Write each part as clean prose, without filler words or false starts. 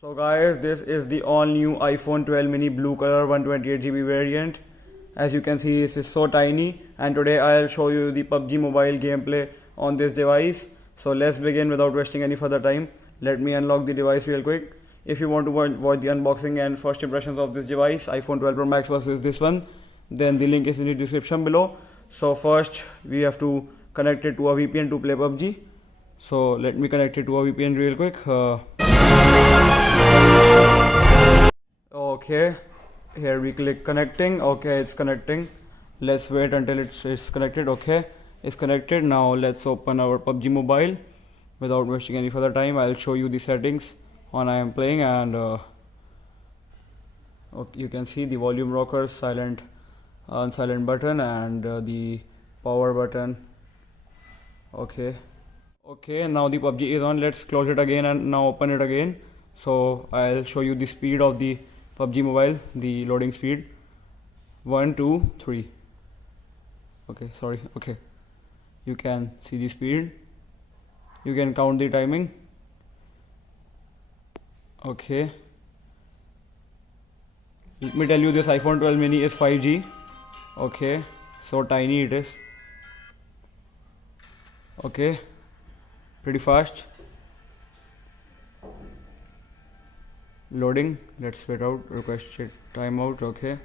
So guys, this is the all new iPhone 12 mini blue color 128GB variant. As you can see, this is so tiny, and today I'll show you the PUBG Mobile gameplay on this device. So let's begin without wasting any further time. Let me unlock the device real quick. If you want to watch the unboxing and first impressions of this device, iPhone 12 Pro Max versus this one, then the link is in the description below. So first we have to connect it to a VPN to play PUBG. So let me connect it to a VPN real quick. Okay, here we click connecting. Okay, it's connecting. Let's wait until it's connected. Okay, it's connected. Now let's open our PUBG Mobile. Without wasting any further time, I'll show you the settings on I am playing, and okay, you can see the volume rocker, silent, silent button, and the power button. Okay. Okay, now the PUBG is on. Let's close it again and now open it again. So I'll show you the speed of the PUBG Mobile, the loading speed. 1, 2, 3. Okay, sorry. Okay, you can see the speed. You can count the timing. Okay, let me tell you, this iPhone 12 mini is 5G. Okay, so tiny it is. Okay, pretty fast. Loading. Let's wait out. Requested timeout. Okay.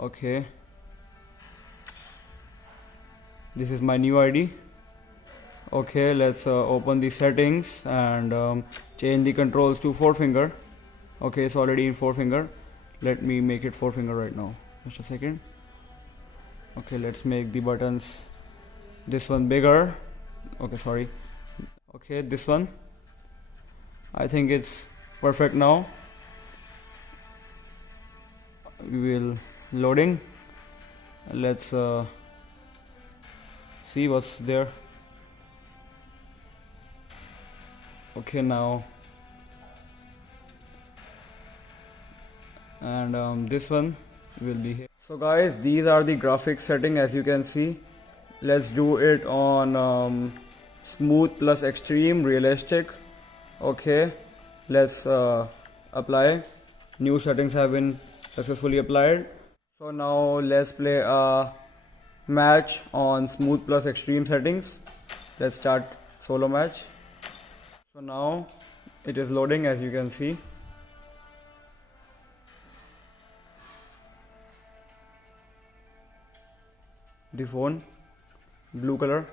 Okay, this is my new ID. Okay, let's open the settings and change the controls to 4-finger. Okay, it's already in 4-finger. Let me make it 4-finger right now. Just a second. Okay, let's make the buttons, this one bigger. Okay, sorry. Okay, this one, I think it's perfect now. We will loading. Let's see what's there. Okay, now, and this one will be here. So guys, these are the graphics setting. As you can see, let's do it on smooth plus extreme realistic. Okay, let's apply. New settings have been successfully applied. So now let's play a match on smooth plus extreme settings. Let's start solo match. So now it is loading, as you can see. The phone, blue color,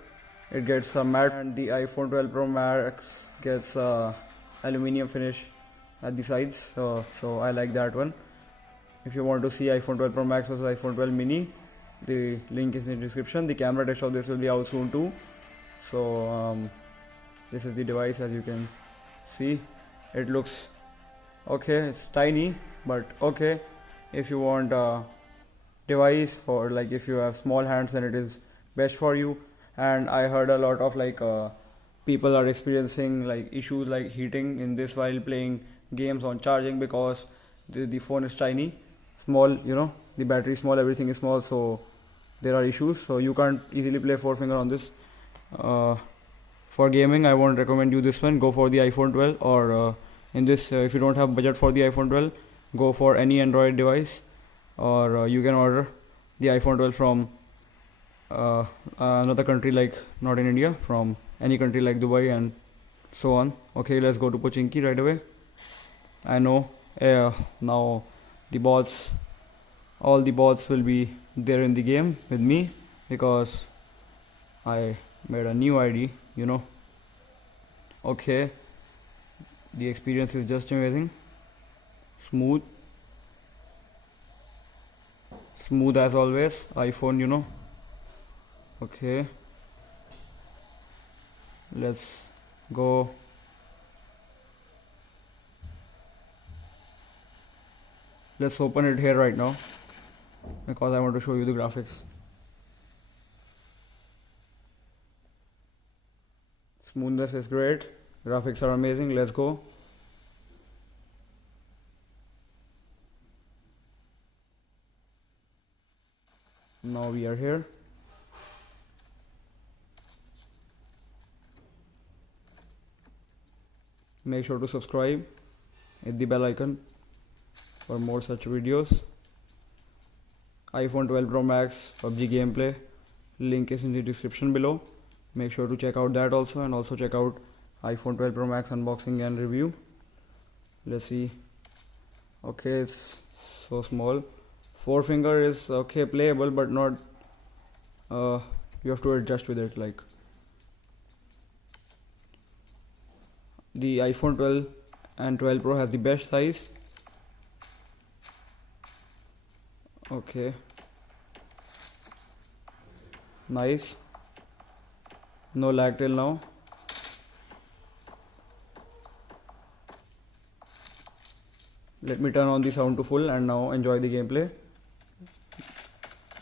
it gets a matte, and the iPhone 12 Pro Max gets aluminium finish at the sides. So I like that one. If you want to see iPhone 12 Pro Max versus iPhone 12 mini, the link is in the description. The camera test of this will be out soon too. So this is the device. As you can see, it looks okay. It's tiny, but okay. If you want device for, like, if you have small hands, then it is best for you. And I heard a lot of people are experiencing issues like heating in this while playing games on charging, because the phone is tiny, small, the battery is small, everything is small, so there are issues. So you can't easily play 4-finger on this. For gaming, I won't recommend you this one. Go for the iPhone 12, or in this, if you don't have budget for the iPhone 12, go for any Android device, or you can order the iPhone 12 from another country, like not in India, from any country like Dubai and so on. Okay, let's go to Pochinki right away. I know now the bots, all the bots will be there in the game with me, because I made a new ID, Okay, the experience is just amazing. Smooth as always. iPhone, Okay, let's go. Let's open it here right now, because I want to show you the graphics. Smoothness is great, graphics are amazing. Let's go. Now we are here. Make sure to subscribe, hit the bell icon for more such videos. iPhone 12 Pro Max PUBG gameplay, link is in the description below. Make sure to check out that also, and also check out iPhone 12 Pro Max unboxing and review. Let's see. Okay, it's so small. 4 finger is okay, playable, but not you have to adjust with it. Like the iPhone 12 and 12 Pro has the best size. Okay, nice, no lag till now. Let me turn on the sound to full and now enjoy the gameplay.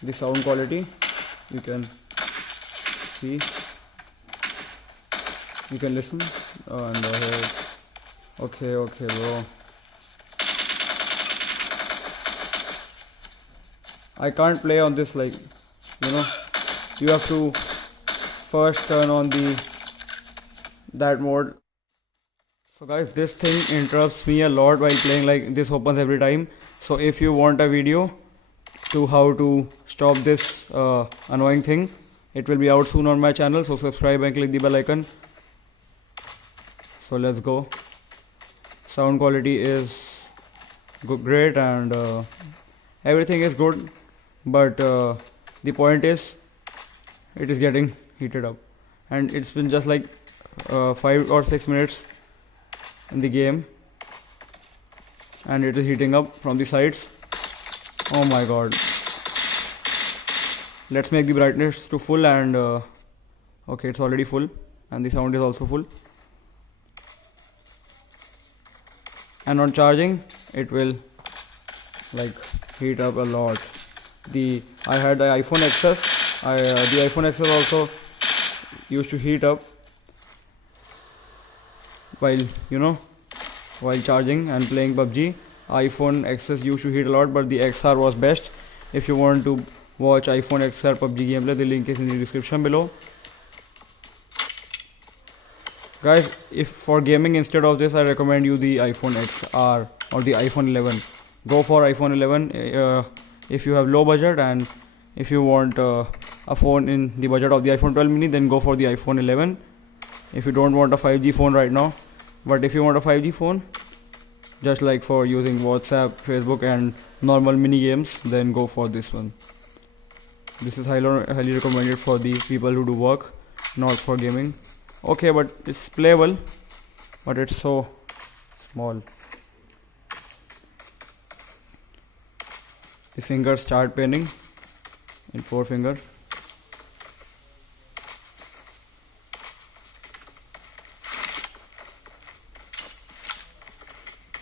The sound quality, you can see, you can listen, and okay bro, I can't play on this, like, you know, you have to first turn on that mode. So guys, this thing interrupts me a lot while playing, like this opens every time. So if you want a video to how to stop this annoying thing, it will be out soon on my channel, so subscribe and click the bell icon. So let's go. Sound quality is great, and everything is good, but the point is it is getting heated up, and it's been just like 5 or 6 minutes in the game and it is heating up from the sides. Oh my god. Let's make the brightness to full, and okay, it's already full, and the sound is also full. And on charging it will like heat up a lot. I had the iPhone XS. The iPhone XS also used to heat up while charging and playing PUBG. iPhone XS used to heat a lot, but the XR was best. If you want to watch iPhone XR PUBG gameplay, the link is in the description below. Guys, if for gaming instead of this, I recommend you the iPhone XR or the iPhone 11. Go for iPhone 11 if you have low budget, and if you want a phone in the budget of the iPhone 12 mini, then go for the iPhone 11 if you don't want a 5G phone right now. But if you want a 5G phone, just like for using WhatsApp, Facebook and normal mini games, then go for this one. This is highly recommended for the people who do work, not for gaming. Okay, but it's playable, but it's so small. The fingers start paining in 4 finger.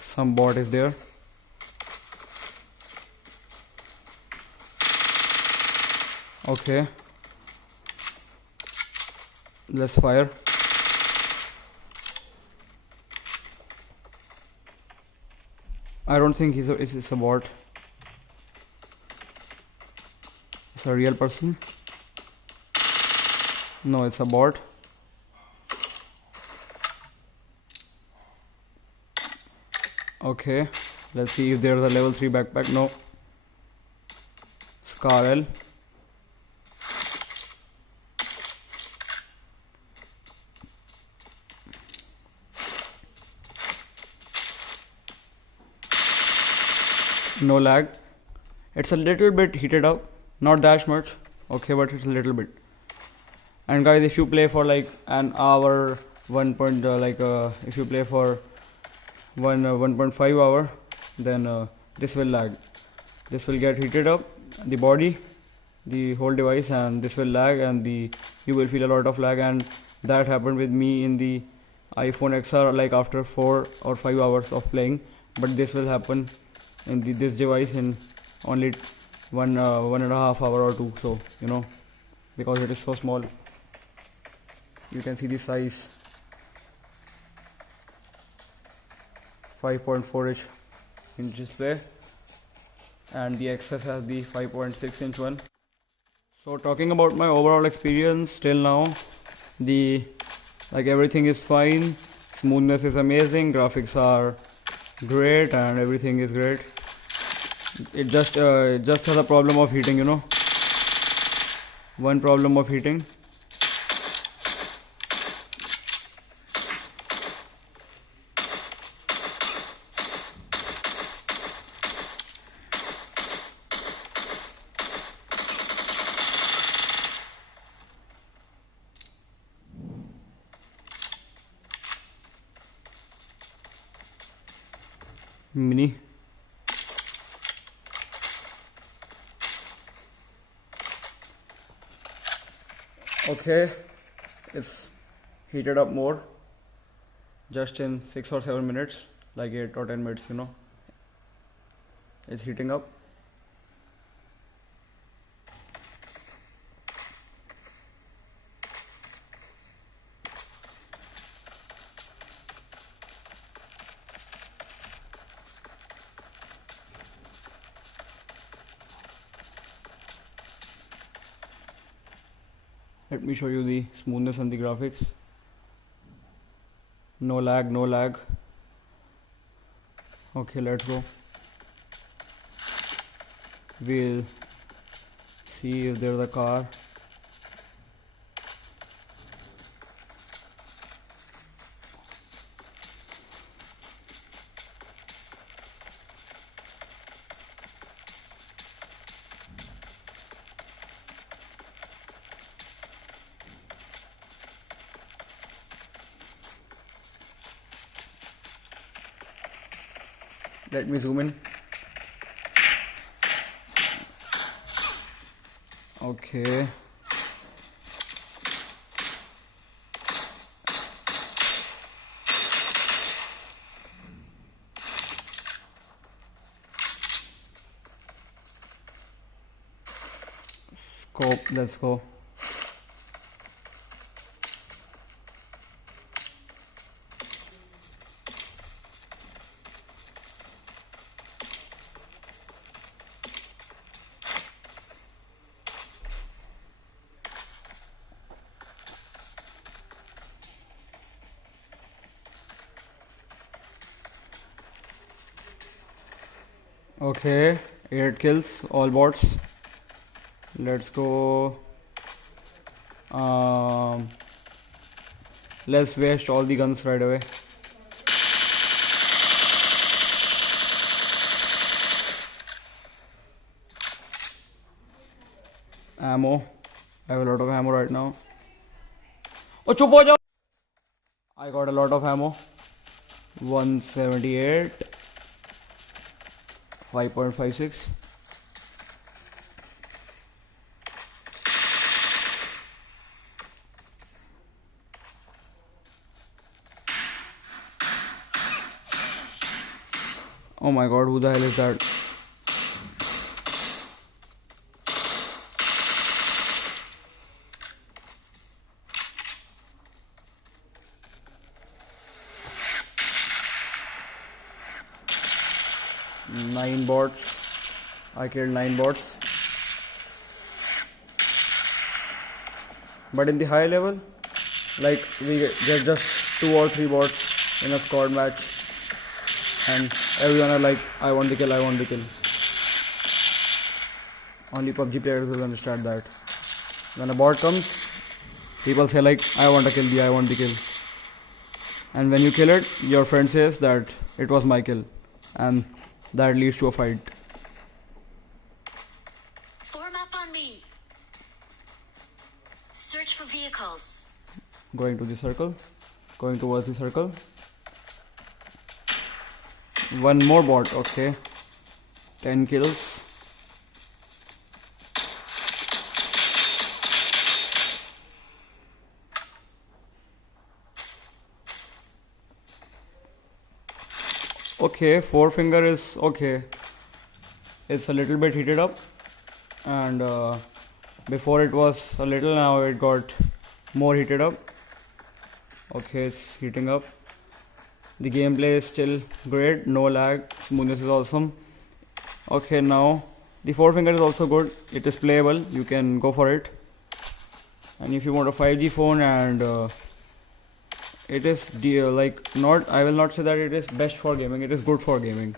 Some bot is there. Okay, let's fire. I don't think it's a bot. It's a real person. No, it's a bot. Okay, let's see if there's a level 3 backpack. No. Scar L. No lag. It's a little bit heated up, not that much. Okay, but it's a little bit. And guys, if you play for like an hour, if you play for 1.5 hour, then this will lag. This will get heated up, the body, the whole device, and this will lag, and you will feel a lot of lag. And that happened with me in the iPhone XR, like after 4 or 5 hours of playing. But this will happen in this device in only 1.5 hour or 2. So because it is so small, you can see the size. 5.4 inch display, and the XS has the 5.6 inch one. So talking about my overall experience till now, everything is fine. Smoothness is amazing, graphics are great, and everything is great. It just has a problem of heating, you know. One problem of heating. Mini. Okay, it's heated up more just in 6 or 7 minutes, like 8 or 10 minutes, you know. It's heating up. Let me show you the smoothness and the graphics. No lag, no lag. Okay, let's go. We'll see if there's a car. Let me zoom in. Okay. Scope, let's go. Okay, 8 kills, all bots. Let's go. Let's waste all the guns right away. Ammo. I have a lot of ammo right now. Oh, chup ho jao! I got a lot of ammo. 178. 5.56. Oh my god, who the hell is that? Nine bots. I killed 9 bots. But in the high level, like we get just 2 or 3 bots in a squad match, and everyone are like, I want the kill, I want the kill. Only PUBG players will understand that. When a bot comes, people say like, I want to kill the, I want the kill. And when you kill it, your friend says that it was my kill, and that leads to a fight. Form up on me. Search for vehicles. Going to the circle. Going towards the circle. One more bot, okay. 10 kills. Okay, 4 finger is okay. It's a little bit heated up, and before it was a little, now it got more heated up. Okay, it's heating up. The gameplay is still great, no lag, smoothness is awesome. Okay, now the 4 finger is also good. It is playable, you can go for it. And if you want a 5G phone and it is like not, I will not say that it is best for gaming, it is good for gaming.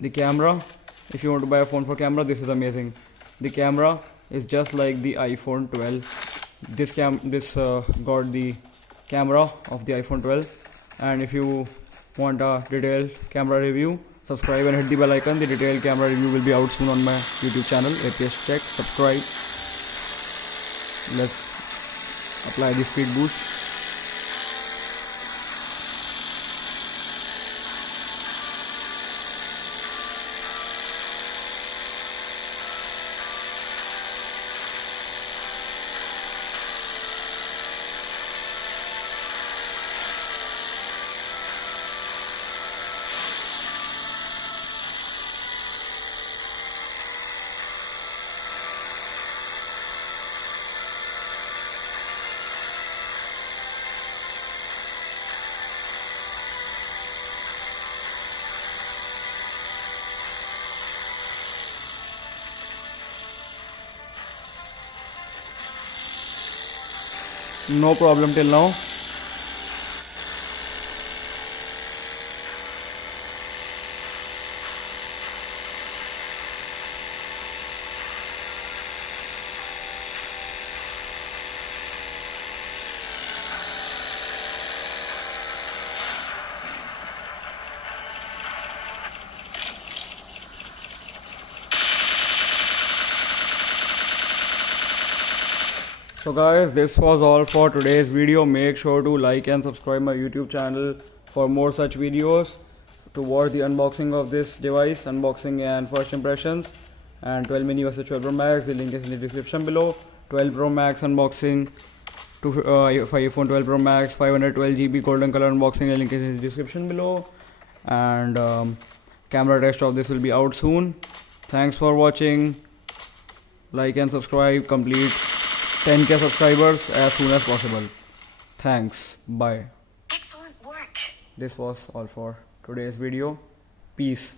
The camera, if you want to buy a phone for camera, this is amazing. The camera is just like the iPhone 12. This got the camera of the iPhone 12. And if you want a detailed camera review, subscribe and hit the bell icon. The detailed camera review will be out soon on my YouTube channel. APS check, subscribe. Let's apply the speed boost. No problem till now. So guys, this was all for today's video. Make sure to like and subscribe my YouTube channel for more such videos to watch the unboxing of this device, unboxing and first impressions, and 12 mini versus 12 Pro Max. The link is in the description below. 12 Pro Max unboxing to iPhone 12 Pro Max 512 GB golden color unboxing. The link is in the description below. And camera test of this will be out soon. Thanks for watching. Like and subscribe. Complete 10K subscribers as soon as possible. Thanks. Bye. Excellent work. This was all for today's video. Peace.